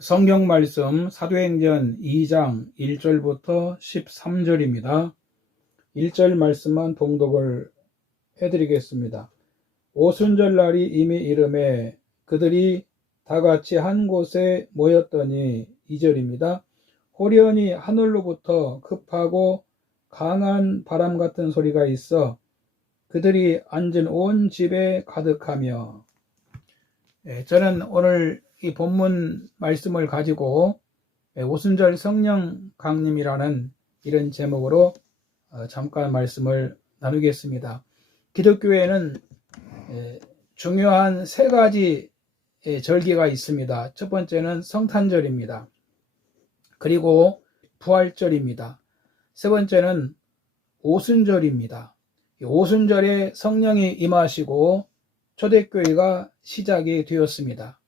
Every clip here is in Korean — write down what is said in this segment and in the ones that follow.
성경 말씀 사도행전 2장 1절부터 13절입니다. 1절 말씀만 봉독을 해드리겠습니다. 오순절 날이 이미 이름에 그들이 다같이 한 곳에 모였더니 2절입니다. 호련히 하늘로부터 급하고 강한 바람 같은 소리가 있어 그들이 앉은 온 집에 가득하며. 저는 오늘 이 본문 말씀을 가지고 오순절 성령 강림이라는 이런 제목으로 잠깐 말씀을 나누겠습니다. 기독교에는 중요한 세 가지 절기가 있습니다. 첫 번째는 성탄절입니다. 그리고 부활절입니다. 세 번째는 오순절입니다. 오순절에 성령이 임하시고 초대교회가 시작이 되었습니다.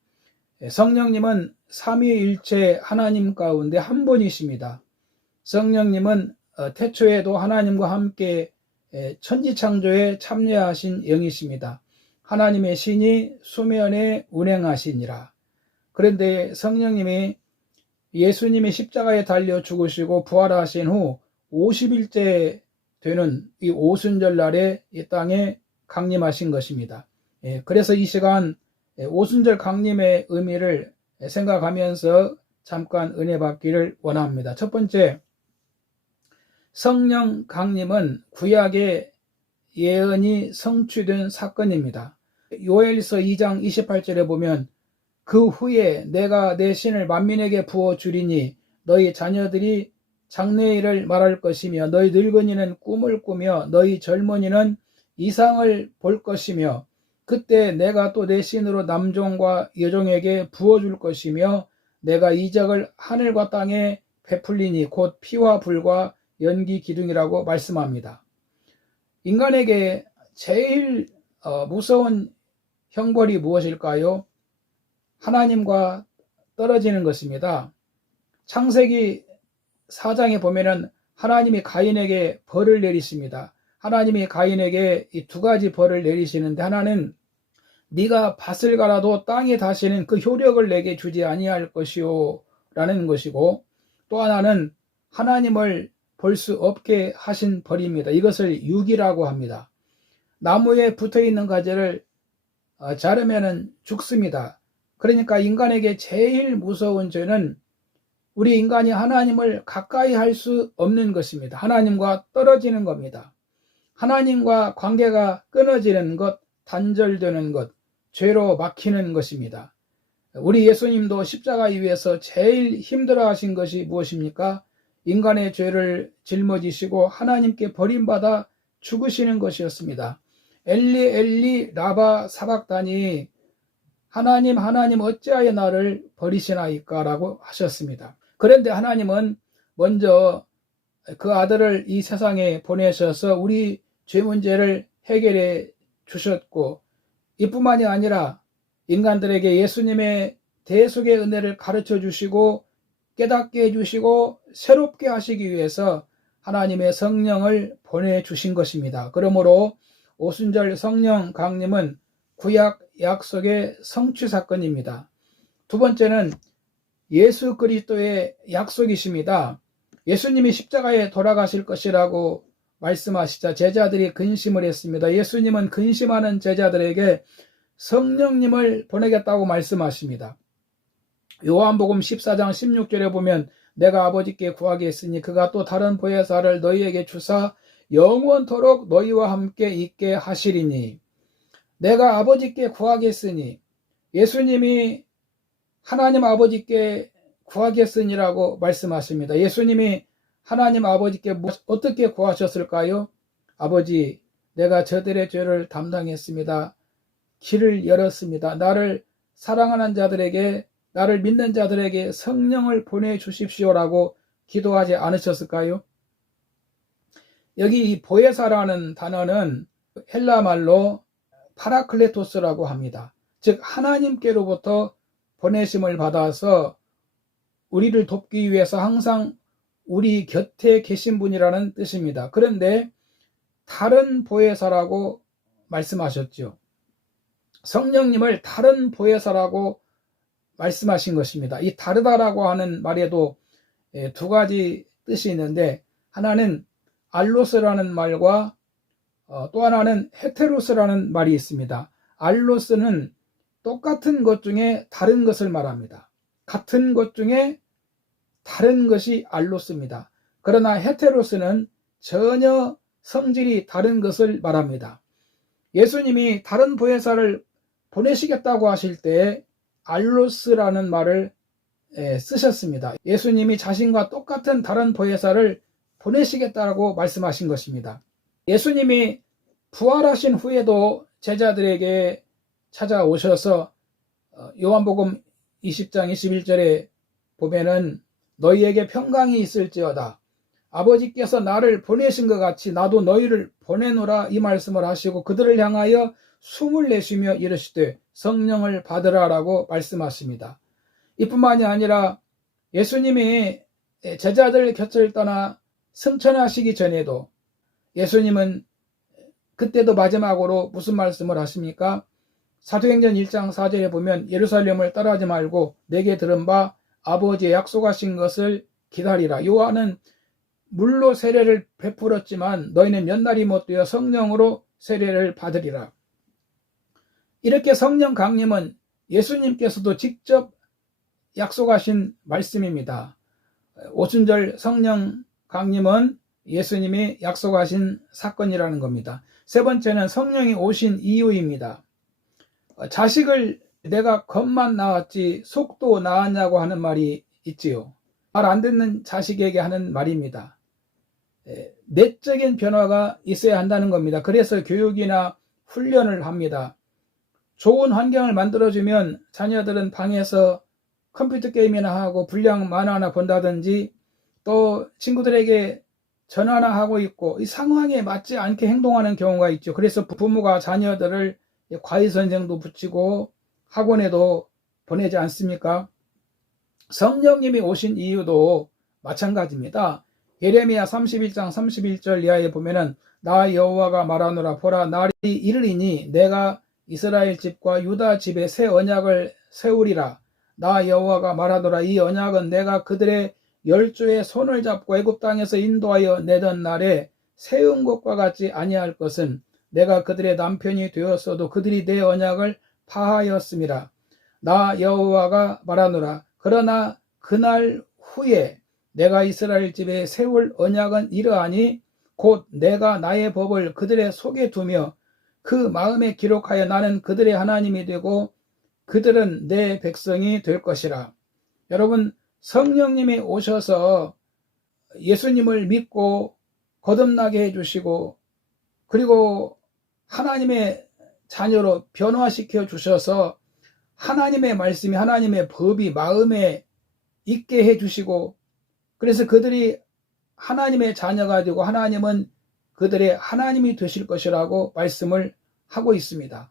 성령님은 삼위일체 하나님 가운데 한 분이십니다. 성령님은 태초에도 하나님과 함께 천지창조에 참여하신 영이십니다. 하나님의 신이 수면에 운행하시니라. 그런데 성령님이 예수님이 십자가에 달려 죽으시고 부활하신 후 50일째 되는 이 오순절 날에 이 땅에 강림하신 것입니다. 그래서 이 시간 오순절 강림의 의미를 생각하면서 잠깐 은혜 받기를 원합니다. 첫 번째, 성령 강림은 구약의 예언이 성취된 사건입니다. 요엘서 2장 28절에 보면 그 후에 내가 내 신을 만민에게 부어주리니 너희 자녀들이 장래일을 말할 것이며 너희 늙은이는 꿈을 꾸며 너희 젊은이는 이상을 볼 것이며 그때 내가 또 내 신으로 남종과 여종에게 부어줄 것이며 내가 이적을 하늘과 땅에 베풀리니 곧 피와 불과 연기 기둥이라고 말씀합니다. 인간에게 제일 무서운 형벌이 무엇일까요? 하나님과 떨어지는 것입니다. 창세기 4장에 보면은 하나님이 가인에게 벌을 내리십니다. 하나님이 가인에게 이 두 가지 벌을 내리시는데 하나는 네가 밭을 갈아도 땅에 다시는 그 효력을 내게 주지 아니할 것이요 라는 것이고, 또 하나는 하나님을 볼 수 없게 하신 벌입니다. 이것을 유기라고 합니다. 나무에 붙어있는 가지를 자르면 죽습니다. 그러니까 인간에게 제일 무서운 죄는 우리 인간이 하나님을 가까이 할 수 없는 것입니다. 하나님과 떨어지는 겁니다. 하나님과 관계가 끊어지는 것, 단절되는 것, 죄로 막히는 것입니다. 우리 예수님도 십자가 위에서 제일 힘들어하신 것이 무엇입니까? 인간의 죄를 짊어지시고 하나님께 버림받아 죽으시는 것이었습니다. 엘리 엘리 라바 사박다니, 하나님 하나님 어찌하여 나를 버리시나이까 라고 하셨습니다. 그런데 하나님은 먼저 그 아들을 이 세상에 보내셔서 우리 죄 문제를 해결해 주셨고, 이뿐만이 아니라 인간들에게 예수님의 대속의 은혜를 가르쳐 주시고 깨닫게 해주시고 새롭게 하시기 위해서 하나님의 성령을 보내주신 것입니다. 그러므로 오순절 성령 강림은 구약 약속의 성취 사건입니다. 두 번째는 예수 그리스도의 약속이십니다. 예수님이 십자가에 돌아가실 것이라고 말씀하시자 제자들이 근심을 했습니다. 예수님은 근심하는 제자들에게 성령님을 보내겠다고 말씀하십니다. 요한복음 14장 16절에 보면 내가 아버지께 구하겠으니 그가 또 다른 보혜사를 너희에게 주사 영원토록 너희와 함께 있게 하시리니. 내가 아버지께 구하겠으니, 예수님이 하나님 아버지께 구하겠으니라고 말씀하십니다. 예수님이 하나님 아버지께 어떻게 구하셨을까요? 아버지, 내가 저들의 죄를 담당했습니다. 길을 열었습니다. 나를 사랑하는 자들에게, 나를 믿는 자들에게 성령을 보내주십시오라고 기도하지 않으셨을까요? 여기 이 보혜사라는 단어는 헬라 말로 파라클레토스라고 합니다. 즉 하나님께로부터 보내심을 받아서 우리를 돕기 위해서 항상 우리 곁에 계신 분이라는 뜻입니다. 그런데 다른 보혜사라고 말씀하셨죠. 성령님을 다른 보혜사라고 말씀하신 것입니다. 이 다르다라고 하는 말에도 두 가지 뜻이 있는데, 하나는 알로스라는 말과 또 하나는 헤테로스라는 말이 있습니다. 알로스는 똑같은 것 중에 다른 것을 말합니다. 같은 것 중에 다른 것이 알로스입니다. 그러나 헤테로스는 전혀 성질이 다른 것을 말합니다. 예수님이 다른 보혜사를 보내시겠다고 하실 때 알로스라는 말을 쓰셨습니다. 예수님이 자신과 똑같은 다른 보혜사를 보내시겠다고 말씀하신 것입니다. 예수님이 부활하신 후에도 제자들에게 찾아오셔서 요한복음 20장 21절에 보면은 너희에게 평강이 있을지어다. 아버지께서 나를 보내신 것 같이 나도 너희를 보내노라 이 말씀을 하시고 그들을 향하여 숨을 내쉬며 이르시되 성령을 받으라라고 말씀하십니다. 이뿐만이 아니라 예수님이 제자들 곁을 떠나 승천하시기 전에도 예수님은 그때도 마지막으로 무슨 말씀을 하십니까? 사도행전 1장 4절에 보면 예루살렘을 떠나지 말고 내게 들은 바 아버지의 약속하신 것을 기다리라. 요한은 물로 세례를 베풀었지만 너희는 몇 날이 못 되어 성령으로 세례를 받으리라. 이렇게 성령 강림은 예수님께서도 직접 약속하신 말씀입니다. 오순절 성령 강림은 예수님이 약속하신 사건이라는 겁니다. 세 번째는 성령이 오신 이유입니다. 자식을 내가 겉만 낳았지 속도 낳았냐고 하는 말이 있지요. 말 안 듣는 자식에게 하는 말입니다. 내적인 변화가 있어야 한다는 겁니다. 그래서 교육이나 훈련을 합니다. 좋은 환경을 만들어주면 자녀들은 방에서 컴퓨터 게임이나 하고 분량 만화나 본다든지 또 친구들에게 전화나 하고 있고 이 상황에 맞지 않게 행동하는 경우가 있죠. 그래서 부모가 자녀들을 과외선생도 붙이고 학원에도 보내지 않습니까? 성령님이 오신 이유도 마찬가지입니다. 예레미야 31장 31절 이하에 보면은 나 여호와가 말하노라 보라 날이 이르리니 내가 이스라엘 집과 유다 집에 새 언약을 세우리라. 나 여호와가 말하노라 이 언약은 내가 그들의 열조의 손을 잡고 애굽 땅에서 인도하여 내던 날에 세운 것과 같지 아니할 것은 내가 그들의 남편이 되었어도 그들이 내 언약을 파하였음이라. 나 여호와가 말하노라 그러나 그날 후에 내가 이스라엘 집에 세울 언약은 이러하니 곧 내가 나의 법을 그들의 속에 두며 그 마음에 기록하여 나는 그들의 하나님이 되고 그들은 내 백성이 될 것이라. 여러분 성령님이 오셔서 예수님을 믿고 거듭나게 해주시고 그리고 하나님의 자녀로 변화시켜 주셔서 하나님의 말씀이 하나님의 법이 마음에 있게 해주시고 그래서 그들이 하나님의 자녀가 되고 하나님은 그들의 하나님이 되실 것이라고 말씀을 하고 있습니다.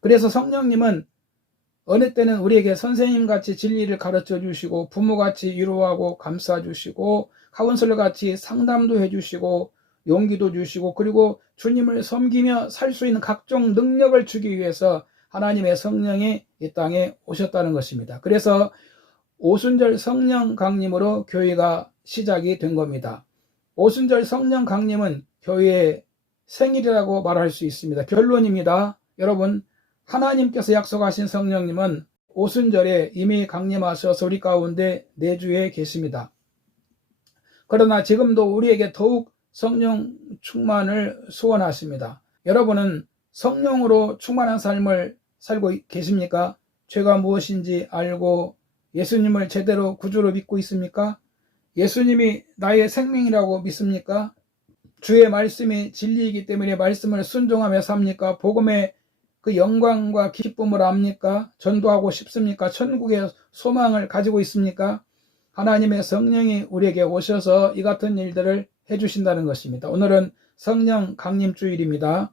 그래서 성령님은 어느 때는 우리에게 선생님같이 진리를 가르쳐 주시고 부모같이 위로하고 감싸 주시고 카운슬러같이 상담도 해주시고 용기도 주시고 그리고 주님을 섬기며 살 수 있는 각종 능력을 주기 위해서 하나님의 성령이 이 땅에 오셨다는 것입니다. 그래서 오순절 성령 강림으로 교회가 시작이 된 겁니다. 오순절 성령 강림은 교회의 생일이라고 말할 수 있습니다. 결론입니다. 여러분 하나님께서 약속하신 성령님은 오순절에 이미 강림하셔서 우리 가운데 내주에 계십니다. 그러나 지금도 우리에게 더욱 성령 충만을 소원하십니다. 여러분은 성령으로 충만한 삶을 살고 계십니까? 죄가 무엇인지 알고 예수님을 제대로 구주로 믿고 있습니까? 예수님이 나의 생명이라고 믿습니까? 주의 말씀이 진리이기 때문에 말씀을 순종하며 삽니까? 복음의 그 영광과 기쁨을 압니까? 전도하고 싶습니까? 천국의 소망을 가지고 있습니까? 하나님의 성령이 우리에게 오셔서 이 같은 일들을 해주신다는 것입니다. 오늘은 성령 강림 주일입니다.